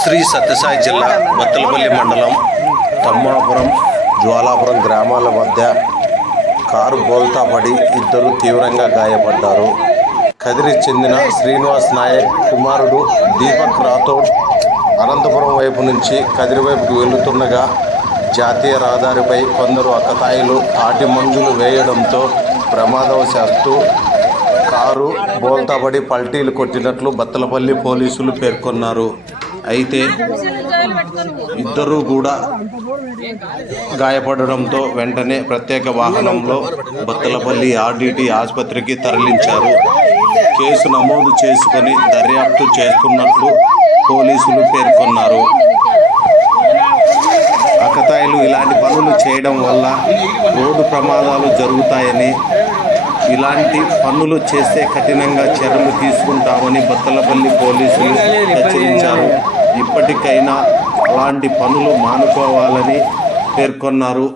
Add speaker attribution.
Speaker 1: శ్రీ సత్యసాయి జిల్లా బత్తలపల్లి మండలం తమ్మాపురం జ్వాలాపురం గ్రామాల మధ్య కారు బోల్తా పడి ఇద్దరు తీవ్రంగా గాయపడ్డారు. కదిరి చెందిన శ్రీనివాస్ నాయక్ కుమారుడు దీపక్ రాథోడ్ అనంతపురం వైపు నుంచి కదిరి వైపుకు వెళుతుండగా జాతీయ రహదారిపై కొందరు అక్కతాయిలు తాటి మంజులు వేయడంతో ప్రమాదవశాత్తు కారు బోల్తాపడి పల్టీలు కొట్టినట్లు బత్తలపల్లి పోలీసులు పేర్కొన్నారు. అయితే ఇద్దరూ కూడా గాయపడడంతో వెంటనే ప్రత్యేక వాహనంలో బత్తలపల్లి ఆర్డిటి ఆసుపత్రికి తరలించారు. కేసు నమోదు చేసుకొని దర్యాప్తు చేస్తున్నట్లు పోలీసులు పేర్కొన్నారు. అకతాయిలు ఇలాంటి పనులు చేయడం వల్ల రోడ్డు ప్రమాదాలు జరుగుతాయని ఇలాంటి పనులు చేస్తే కఠినంగా చర్యలు తీసుకుంటామని బత్తలపల్లి పోలీసులు హెచ్చరించారు. ఇప్పటికైనా అలాంటి పనులు మానుకోవాలని పేర్కొన్నారు.